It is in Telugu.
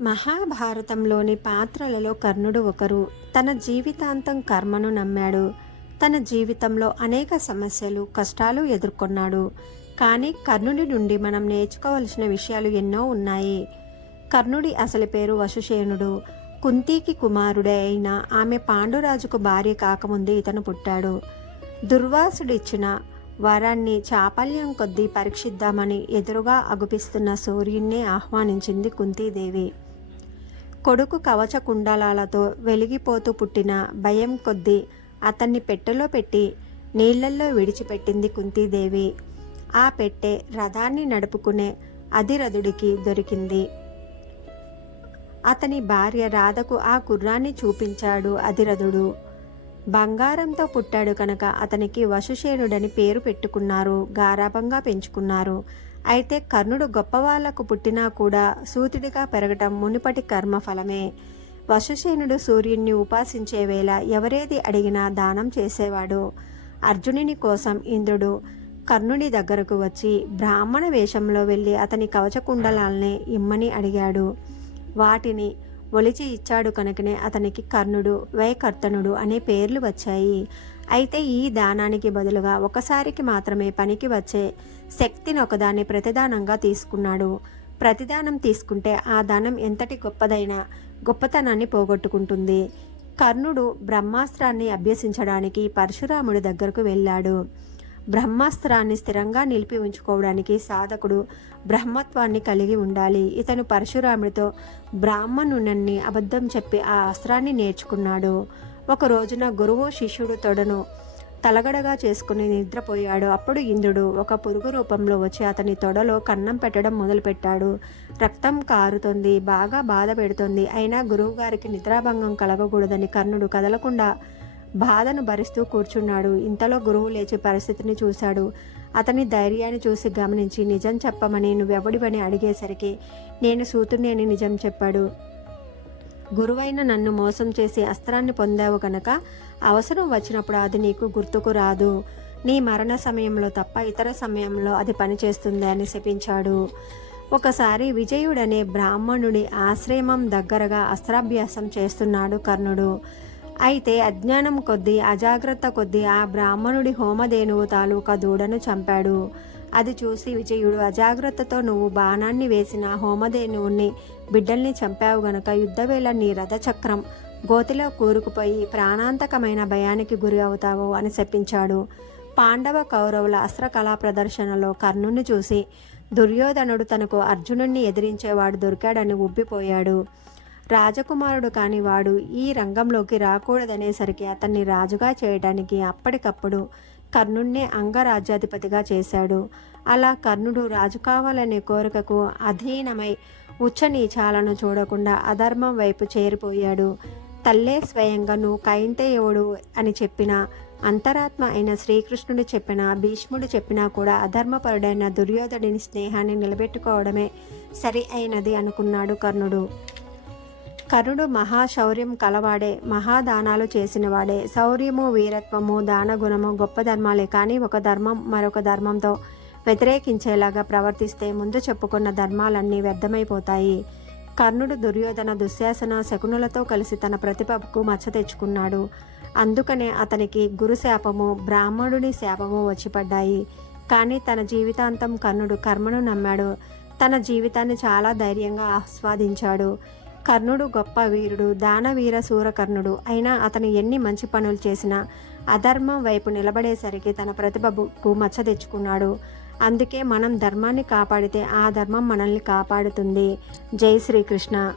మహాభారతంలోని పాత్రలలో కర్ణుడు ఒకరు. తన జీవితాంతం కర్మను నమ్మాడు. తన జీవితంలో అనేక సమస్యలు, కష్టాలు ఎదుర్కొన్నాడు. కానీ కర్ణుడి నుండి మనం నేర్చుకోవలసిన విషయాలు ఎన్నో ఉన్నాయి. కర్ణుడి అసలు పేరు వశుసేనుడు. కుంతీకి కుమారుడే అయిన ఆమె పాండురాజుకు భార్య కాకముందే ఇతను పుట్టాడు. దుర్వాసుడిచ్చిన వరాన్ని చాపల్యం కొద్దీ పరీక్షిద్దామని ఎదురుగా అగుపిస్తున్న సూర్యున్నే ఆహ్వానించింది కుంతీదేవి. కొడుకు కవచ కుండలాలతో వెలిగిపోతూ పుట్టిన భయం కొద్దీ అతన్ని పెట్టెలో పెట్టి నీళ్లల్లో విడిచిపెట్టింది కుంతీదేవి. ఆ పెట్టె రథాన్ని నడుపుకునే అధిరథుడికి దొరికింది. అతని భార్య రాధకు ఆ గుర్రాన్ని చూపించాడు అధిరథుడు. బంగారంతో పుట్టాడు కనుక అతనికి వశుసేనుడని పేరు పెట్టుకున్నారు. గారాబంగా పెంచుకున్నారు. అయితే కర్ణుడు గొప్పవాళ్లకు పుట్టినా కూడా సూతుడిగా పెరగటం మునుపటి కర్మఫలమే. వశుసేనుడు సూర్యుణ్ణి ఉపాసించే వేళ ఎవరేది అడిగినా దానం చేసేవాడు. అర్జునుని కోసం ఇంద్రుడు కర్ణుడి దగ్గరకు వచ్చి బ్రాహ్మణ వేషంలో వెళ్ళి అతని కవచకుండలాల్ని ఇమ్మని అడిగాడు. వాటిని ఒలిచి ఇచ్చాడు కనుకనే అతనికి కర్ణుడు, వైకర్తనుడు అనే పేర్లు వచ్చాయి. అయితే ఈ దానానికి బదులుగా ఒకసారికి మాత్రమే పనికి వచ్చే శక్తిని ఒకదాన్ని ప్రతిదానంగా తీసుకున్నాడు. ప్రతిదానం తీసుకుంటే ఆ దానం ఎంతటి గొప్పదైనా గొప్పతనాన్ని పోగొట్టుకుంటుంది. కర్ణుడు బ్రహ్మాస్త్రాన్ని అభ్యసించడానికి పరశురాముడి దగ్గరకు వెళ్ళాడు. బ్రహ్మాస్త్రాన్ని స్థిరంగా నిలిపి ఉంచుకోవడానికి సాధకుడు బ్రహ్మత్వాన్ని కలిగి ఉండాలి. ఇతను పరశురాముడితో బ్రాహ్మణుని అబద్ధం చెప్పి ఆ అస్త్రాన్ని నేర్చుకున్నాడు. ఒక రోజున గురువు శిష్యుడు తొడను తలగడగా చేసుకుని నిద్రపోయాడు. అప్పుడు ఇంద్రుడు ఒక పురుగు రూపంలో వచ్చి అతని తొడలో కన్నం పెట్టడం మొదలుపెట్టాడు. రక్తం కారుతోంది, బాగా బాధ పెడుతోంది. అయినా గురువుగారికి నిద్రాభంగం కలగకూడదని కర్ణుడు కదలకుండా బాధను భరిస్తూ కూర్చున్నాడు. ఇంతలో గురువు లేచి పరిస్థితిని చూశాడు. అతని ధైర్యాన్ని చూసి గమనించి నిజం చెప్పమని నువ్వెవడివని అడిగేసరికి నేను సూతుడిని అని నిజం చెప్పాడు. గురువైన నన్ను మోసం చేసి అస్త్రాన్ని పొందావు కనుక అవసరం వచ్చినప్పుడు అది నీకు గుర్తుకు రాదు. నీ మరణ సమయంలో తప్ప ఇతర సమయంలో అది పనిచేస్తుంది అని శపించాడు. ఒకసారి విజయుడనే బ్రాహ్మణుడి ఆశ్రమం దగ్గరగా అస్త్రాభ్యాసం చేస్తున్నాడు కర్ణుడు. అయితే అజ్ఞానం కొద్దీ, అజాగ్రత్త కొద్దీ ఆ బ్రాహ్మణుడి హోమధేనువు తాలూకా దూడను చంపాడు. అది చూసి విజయుడు, అజాగ్రత్తతో నువ్వు బాణాన్ని వేసిన హోమధేనువుని బిడ్డల్ని చంపావు గనుక యుద్ధవేళ నీ రథచక్రం గోతిలో కూరుకుపోయి ప్రాణాంతకమైన భయానికి గురి అవుతావు అని శపించాడు. పాండవ కౌరవుల అస్త్రకళా ప్రదర్శనలో కర్ణుని చూసి దుర్యోధనుడు తనకు అర్జునుణ్ణి ఎదిరించేవాడు దొరికాడని ఉబ్బిపోయాడు. రాజకుమారుడు కాని వాడు ఈ రంగంలోకి రాకూడదనేసరికి అతన్ని రాజుగా చేయడానికి అప్పటికప్పుడు కర్ణుణ్ణే అంగరాజ్యాధిపతిగా చేశాడు. అలా కర్ణుడు రాజు కావాలనే కోరికకు అధీనమై ఉచ్చనీచాలను చూడకుండా అధర్మం వైపు చేరిపోయాడు. తల్లే స్వయంగా నువ్వు కైంతేయుడు అని చెప్పిన అంతరాత్మ అయిన శ్రీకృష్ణుడు చెప్పినా, భీష్ముడు చెప్పినా కూడా అధర్మపరుడైన దుర్యోధనుని స్నేహాన్ని నిలబెట్టుకోవడమే సరి అయినది అనుకున్నాడు కర్ణుడు. కర్ణుడు మహాశౌర్యం కలవాడే, మహాదానాలు చేసినవాడే. శౌర్యము, వీరత్వము, దానగుణము గొప్ప ధర్మాలే. కానీ ఒక ధర్మం మరొక ధర్మంతో వ్యతిరేకించేలాగా ప్రవర్తిస్తే ముందు చెప్పుకున్న ధర్మాలన్నీ వ్యర్థమైపోతాయి. కర్ణుడు దుర్యోధన, దుశ్శాసన, శకునులతో కలిసి తన ప్రతిభకు మచ్చ తెచ్చుకున్నాడు. అందుకనే అతనికి గురుశాపము, బ్రాహ్మణుడి శాపము వచ్చిపడ్డాయి. కానీ తన జీవితాంతం కర్ణుడు కర్మను నమ్మాడు. తన జీవితాన్ని చాలా ధైర్యంగా ఆస్వాదించాడు. కర్ణుడు గొప్ప వీరుడు, దానవీర శూరకర్ణుడు. అయినా అతను ఎన్ని మంచి పనులు చేసినా అధర్మం వైపు నిలబడేసరికి తన ప్రతిభకు మచ్చ తెచ్చుకున్నాడు. అందుకే మనం ధర్మాన్ని కాపాడితే ఆ ధర్మం మనల్ని కాపాడుతుంది. జై శ్రీకృష్ణ.